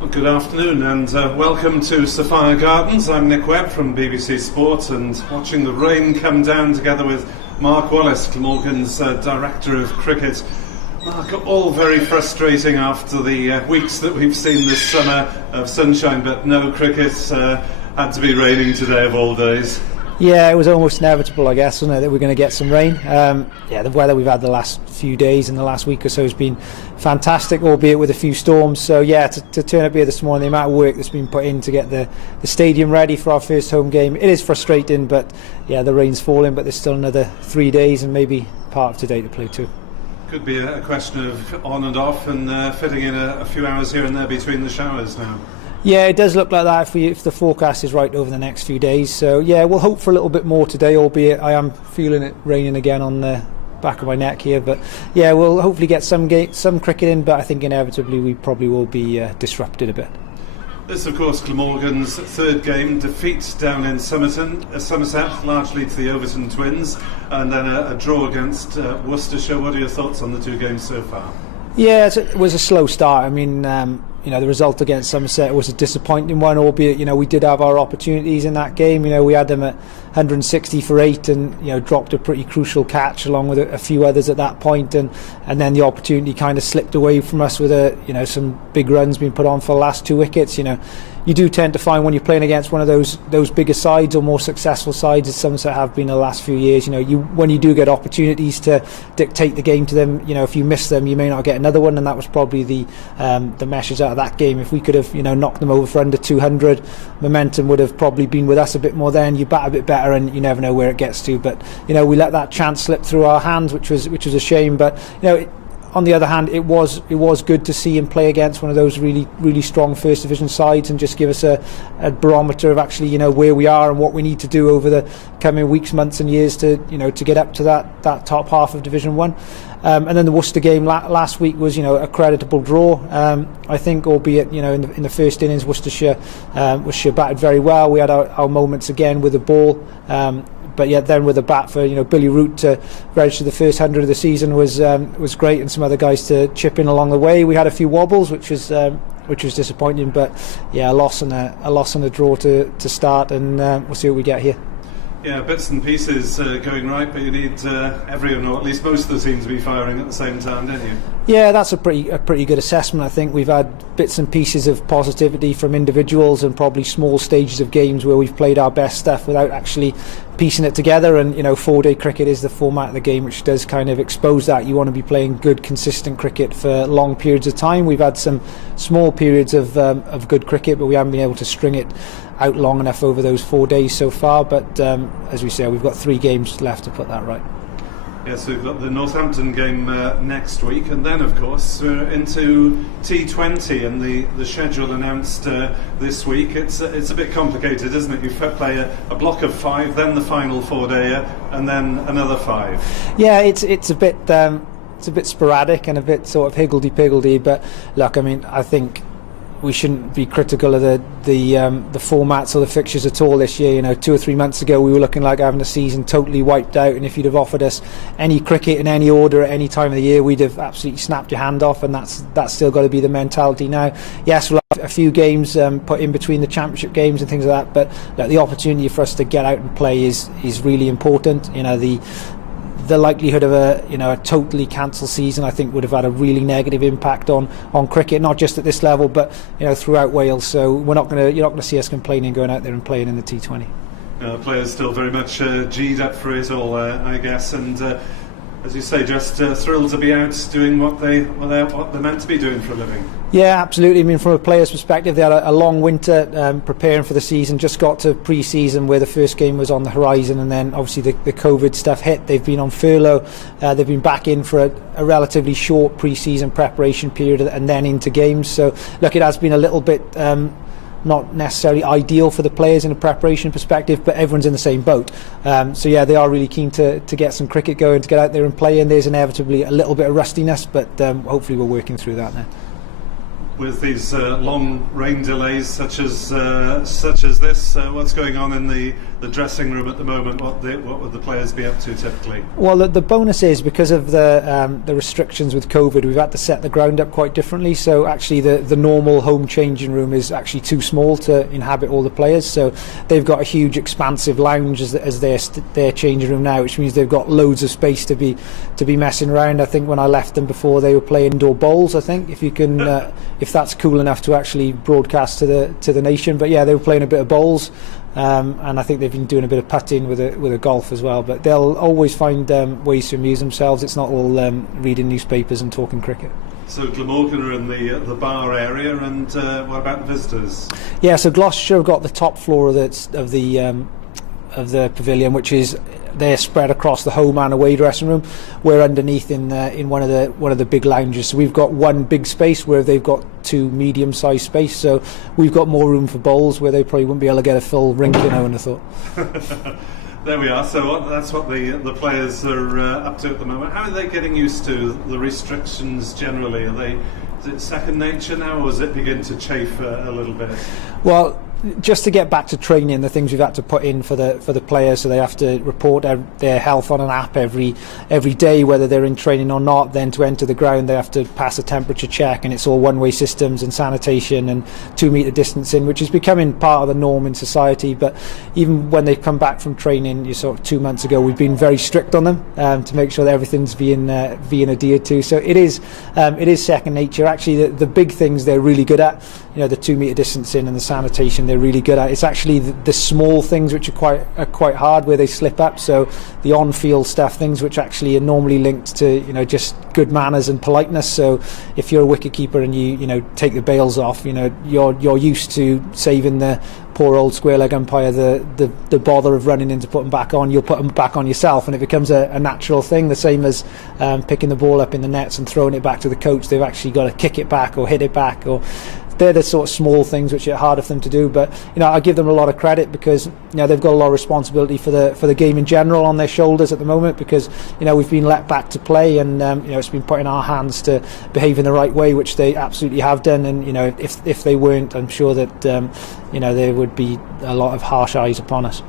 Well, good afternoon and welcome to Sophia Gardens. I'm Nick Webb from BBC Sport, and watching the rain come down together with Mark Wallace, Glamorgan's Director of Cricket. Mark, all very frustrating after the weeks that we've seen this summer of sunshine, but no cricket. Had to be raining today of all days. Yeah, it was almost inevitable, I guess, wasn't it, that we're going to get some rain. The weather we've had the last few days and the last week or so has been fantastic, albeit with a few storms. So yeah, to turn up here this morning, the amount of work that's been put in to get the stadium ready for our first home game, it is frustrating, but yeah, the rain's falling, but there's still another 3 days and maybe part of today to play too. Could be a question of on and off and fitting in a few hours here and there between the showers now. Yeah, it does look like that if the forecast is right over the next few days. So yeah, we'll hope for a little bit more today, albeit I am feeling it raining again on the back of my neck here. But yeah, we'll hopefully get some cricket in, but I think inevitably we probably will be disrupted a bit. This, of course, Glamorgan's third game, defeat down in Somerset, largely to the Overton Twins, and then a draw against Worcestershire. What are your thoughts on the two games so far? Yeah, it was a slow start. I mean, the result against Somerset was a disappointing one, albeit, we did have our opportunities in that game. We had them at 160 for 8 and, dropped a pretty crucial catch along with a few others at that point. And then the opportunity kind of slipped away from us with some big runs being put on for the last 2 wickets. You do tend to find when you're playing against one of those bigger sides or more successful sides, as Somerset have been in the last few years, when you do get opportunities to dictate the game to them, if you miss them, you may not get another one, and that was probably the message out of that game. If we could have, knocked them over for under 200, momentum would have probably been with us a bit more then. You bat a bit better, and you never know where it gets to. But we let that chance slip through our hands, which was a shame. But on the other hand, it was good to see him play against one of those really, really strong First Division sides and just give us a barometer of actually, where we are and what we need to do over the coming weeks, months and years to get up to that top half of Division 1. And then the Worcester game last week was, a creditable draw. I think, albeit, in the first innings, Worcestershire batted very well. We had our moments again with the ball. But yet then with the bat for Billy Root to register the first 100 of the season was great, and some other guys to chip in along the way. We had a few wobbles, which was disappointing, but yeah, a loss and a draw to start, and we'll see what we get here. Yeah, bits and pieces going right, but you need everyone, or at least most of the teams, to be firing at the same time, don't you? Yeah, that's a pretty good assessment. I think we've had bits and pieces of positivity from individuals and probably small stages of games where we've played our best stuff without actually piecing it together. And 4-day cricket is the format of the game, which does kind of expose that. You want to be playing good, consistent cricket for long periods of time. We've had some small periods of good cricket, but we haven't been able to string it out long enough over those 4 days so far. But as we say, we've got 3 games left to put that right. Yes, we've got the Northampton game next week, and then of course we're into T20 and the schedule announced this week. It's a bit complicated, isn't it? You play a block of 5, then the final 4-dayer, and then another 5. Yeah, it's a bit sporadic and a bit sort of higgledy-piggledy. But look, I mean, I think we shouldn't be critical of the formats or the fixtures at all this year. 2 or 3 months ago we were looking like having a season totally wiped out, and if you'd have offered us any cricket in any order at any time of the year, we'd have absolutely snapped your hand off, and that's still got to be the mentality now. Yes, we'll have a few games put in between the championship games and things like that, but the opportunity for us to get out and play is really important. The likelihood of a totally cancelled season, I think, would have had a really negative impact on cricket, not just at this level, but throughout Wales. So you're not going to see us complaining going out there and playing in the T20. Players still very much G'd up for it all, I guess, and as you say, just thrilled to be out doing what they're meant to be doing for a living. Yeah, absolutely. I mean, from a player's perspective, they had a long winter preparing for the season. Just got to pre-season where the first game was on the horizon, and then obviously the COVID stuff hit. They've been on furlough. They've been back in for a relatively short pre-season preparation period, and then into games. So look, it has been a little bit not necessarily ideal for the players in a preparation perspective, but everyone's in the same boat. So yeah, they are really keen to get some cricket going, to get out there and play, and there's inevitably a little bit of rustiness, but hopefully we're working through that now. with these long rain delays such as this, what's going on in the dressing room at the moment? What would the players be up to typically? Well, the bonus is because of the restrictions with COVID, we've had to set the ground up quite differently. So actually, the normal home changing room is actually too small to inhabit all the players. So they've got a huge, expansive lounge as their changing room now, which means they've got loads of space to be messing around. I think when I left them before, they were playing indoor bowls. I think if you can, if that's cool enough to actually broadcast to the nation. But yeah, they were playing a bit of bowls. And I think they've been doing a bit of putting with a golf as well. But they'll always find ways to amuse themselves. It's not all reading newspapers and talking cricket. So Glamorgan are in the bar area, and what about the visitors? Yeah, so Gloucestershire have got the top floor of the pavilion, which is they're spread across the home and away dressing room. We're underneath in one of the big lounges. So we've got one big space where they've got two medium-sized space. So we've got more room for bowls where they probably wouldn't be able to get a full rink. I wouldn't have thought. There we are. So that's what the players are up to at the moment. How are they getting used to the restrictions generally? Is it second nature now, or does it begin to chafe a little bit? Well, just to get back to training, the things we've had to put in for the players, so they have to report their health on an app every day, whether they're in training or not. Then to enter the ground, they have to pass a temperature check, and it's all one-way systems and sanitation and 2 metre distancing, which is becoming part of the norm in society. But even when they come back from training, 2 months ago, we've been very strict on them to make sure that everything's being adhered to. So it is second nature. Actually, the big things they're really good at, the 2 metre distancing and the sanitation, they're really good at. It's actually the small things which are quite hard, where they slip up. So the on-field stuff, things which actually are normally linked to just good manners and politeness. So if you're a wicketkeeper and you take the bails off, you're used to saving the poor old square leg umpire the bother of running in to put them back on. You'll put them back on yourself, and it becomes a natural thing. The same as picking the ball up in the nets and throwing it back to the coach. They've actually got to kick it back or hit it back, or they're the sort of small things which are harder for them to do. But I give them a lot of credit, because they've got a lot of responsibility for the game in general on their shoulders at the moment, because we've been let back to play, and it's been put in our hands to behave in the right way, which they absolutely have done. And if they weren't, I'm sure that there would be a lot of harsh eyes upon us.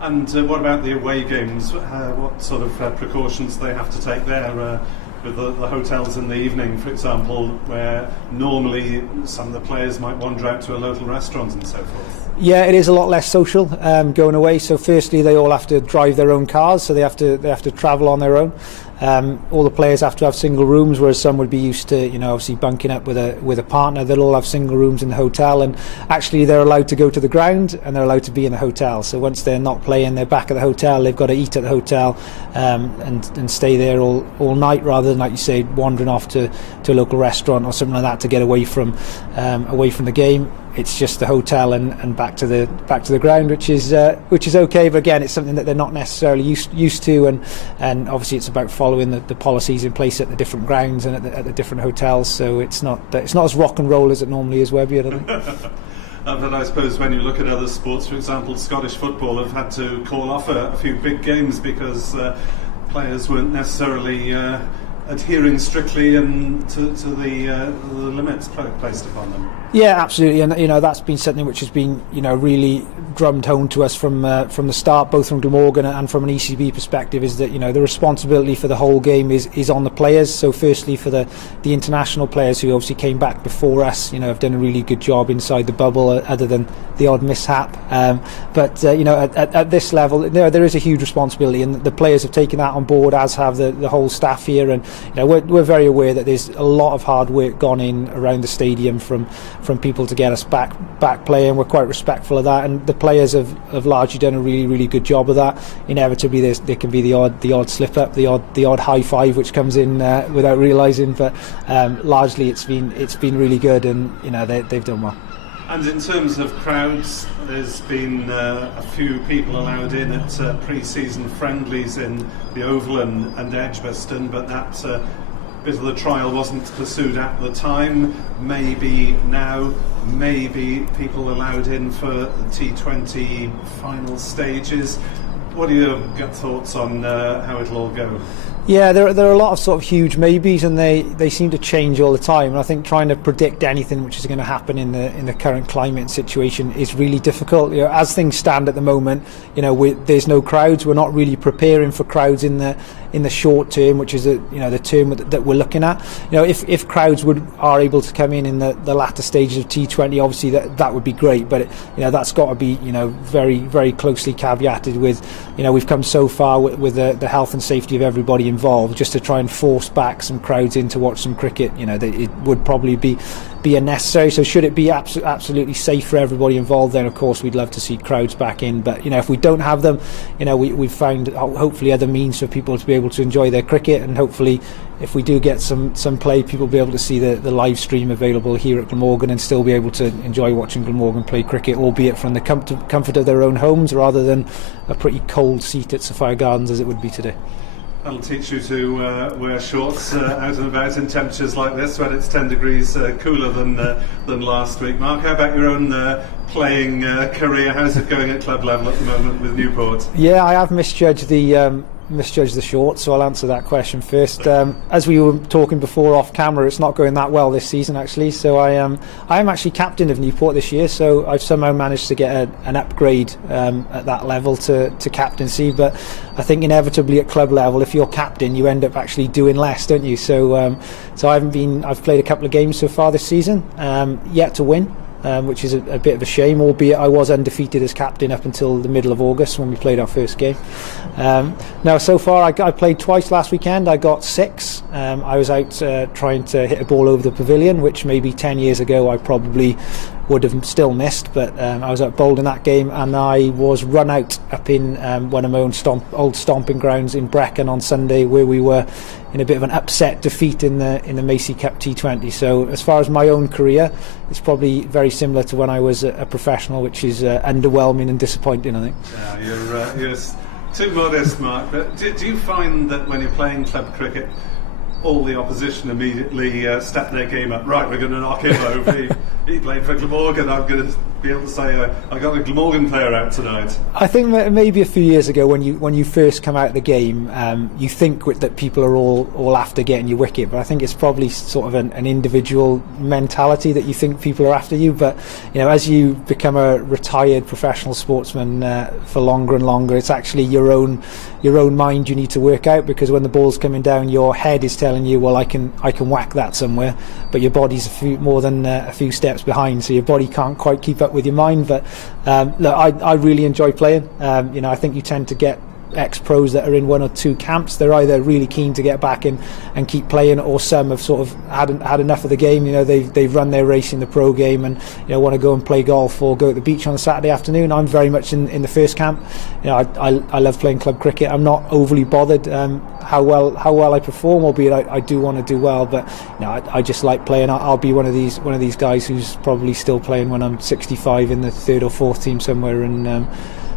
And what about the away games? What sort of precautions do they have to take there? With the hotels in the evening, for example, where normally some of the players might wander out to a local restaurant and so forth. Yeah, it is a lot less social going away. So firstly, they all have to drive their own cars, so they have to travel on their own. All the players have to have single rooms, whereas some would be used to, obviously bunking up with a partner. They'll all have single rooms in the hotel, and actually they're allowed to go to the ground and they're allowed to be in the hotel. So once they're not playing, they're back at the hotel. They've got to eat at the hotel and stay there all night, rather than, like you say, wandering off to a local restaurant or something like that to get away from the game. It's just the hotel and back to the ground, which is okay. But again, it's something that they're not necessarily used to, and obviously it's about following the policies in place at the different grounds and at the different hotels. So it's not as rock and roll as it normally is, Webby, I don't think. But I suppose when you look at other sports, for example, Scottish football have had to call off a few big games because players weren't necessarily adhering strictly and to the limits placed upon them. Yeah, absolutely, and that's been something which has been really drummed home to us from the start, both from Glamorgan and from an ECB perspective, is that the responsibility for the whole game is on the players. So firstly, for the international players who obviously came back before us, have done a really good job inside the bubble, other than the odd mishap. But at this level, there is a huge responsibility, and the players have taken that on board, as have the whole staff here. And we're very aware that there's a lot of hard work gone in around the stadium from people to get us back playing. We're quite respectful of that, and the players have largely done a really, really good job of that. Inevitably, there can be the odd slip up, the odd high five which comes in without realising, but largely it's been really good, and they've done well. And in terms of crowds, there's been a few people allowed in at pre-season friendlies in the Oval and Edgbaston, but that bit of the trial wasn't pursued at the time. Maybe now, maybe people allowed in for the T20 final stages. What are your gut thoughts on how it'll all go? Yeah, there are a lot of sort of huge maybes, and they seem to change all the time. And I think trying to predict anything which is going to happen in the current climate and situation is really difficult. You know, as things stand at the moment, you know, there's no crowds. We're not really preparing for crowds in the short term, which is the term that we're looking at. You know, if crowds are able to come in the latter stages of T20, obviously that would be great. But that's got to be very very closely caveated with we've come so far with the health and safety of everybody involved, just to try and force back some crowds in to watch some cricket. It would probably be unnecessary. So should it be absolutely safe for everybody involved, then of course we'd love to see crowds back in. But if we don't have them, we've found hopefully other means for people to be able to enjoy their cricket, and hopefully if we do get some play, people will be able to see the live stream available here at Glamorgan and still be able to enjoy watching Glamorgan play cricket, albeit from the comfort of their own homes rather than a pretty cold seat at Sophia Gardens as it would be today. That'll teach you to wear shorts out and about in temperatures like this when it's 10 degrees cooler than last week. Mark, how about your own playing career? How's it going at club level at the moment with Newport? Yeah, I have misjudged the shorts, so I'll answer that question first. As we were talking before off camera, it's not going that well this season actually, so I am actually captain of Newport this year, so I've somehow managed to get an upgrade at that level to captaincy. But I think inevitably at club level, if you're captain, you end up actually doing less, don't you? So I've played a couple of games so far this season, yet to win. Which is a bit of a shame, albeit I was undefeated as captain up until the middle of August when we played our first game. Now so far I played twice last weekend. I got 6. I was out trying to hit a ball over the pavilion, which maybe 10 years ago I probably would have still missed, but I was out bowled in that game, and I was run out up in one of my own old stomping grounds in Brecon on Sunday, where we were in a bit of an upset defeat in the Macy Cup T20. So as far as my own career, it's probably very similar to when I was a professional, which is underwhelming and disappointing, I think. Yeah, you're too modest, Mark. But do you find that when you're playing club cricket, all the opposition immediately step their game up? Right, we're going to knock him over. He played for Glamorgan. I'm going to be able to say I got a Glamorgan player out tonight. I think maybe a few years ago, when you first come out of the game, you think that people are all after getting your wicket, but I think it's probably sort of an individual mentality that you think people are after you. But as you become a retired professional sportsman for longer and longer, it's actually your own mind you need to work out, because when the ball's coming down, your head is telling you, well, I can whack that somewhere, but your body's more than a few steps behind, so your body can't quite keep up with your mind. But look, I really enjoy playing. I think you tend to get ex-pros that are in one or two camps. They're either really keen to get back in and keep playing, or some have sort of had enough of the game. They've run their race in the pro game and want to go and play golf or go at the beach on a Saturday afternoon. I'm very much in the first camp. I love playing club cricket. I'm not overly bothered how well I perform, albeit I do want to do well. But I just like playing. I'll be one of these guys who's probably still playing when I'm 65 in the 3rd or 4th team somewhere, and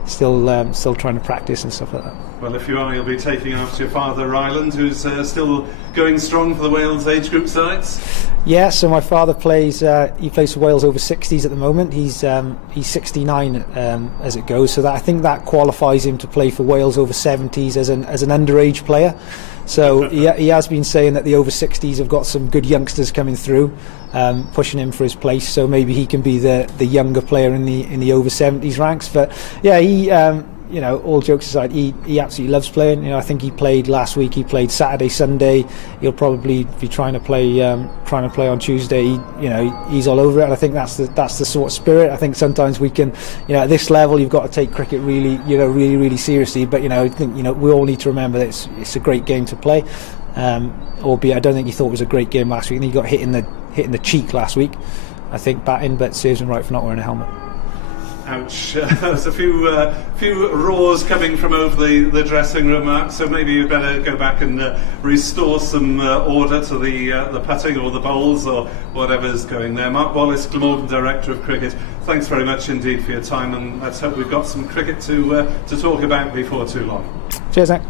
still trying to practice and stuff like that. Well, if you are, you'll be taking after your father, Ryland, who's still going strong for the Wales age group sides. Yeah, so my father plays for Wales over 60s at the moment. He's 69 as it goes, so I think that qualifies him to play for Wales over 70s as an underage player. So he has been saying that the over 60s have got some good youngsters coming through, pushing him for his place. So maybe he can be the younger player in the over 70s ranks. But yeah, he all jokes aside, he absolutely loves playing. I think he played last week. He played Saturday, Sunday. He'll probably be trying to play on Tuesday. He's all over it, and I think that's the sort of spirit. I think sometimes we can, at this level, you've got to take cricket really, really seriously. But I think we all need to remember that it's a great game to play. Albeit I don't think he thought it was a great game last week. I think he got hit in the cheek last week, I think, batting, but serves him right for not wearing a helmet. Ouch. There's a few roars coming from over the dressing room, Mark, so maybe you better go back and restore some order to the putting or the bowls or whatever's going there. Mark Wallace, Glamorgan Director of Cricket, thanks very much indeed for your time, and let's hope we've got some cricket to talk about before too long. Cheers, Nick.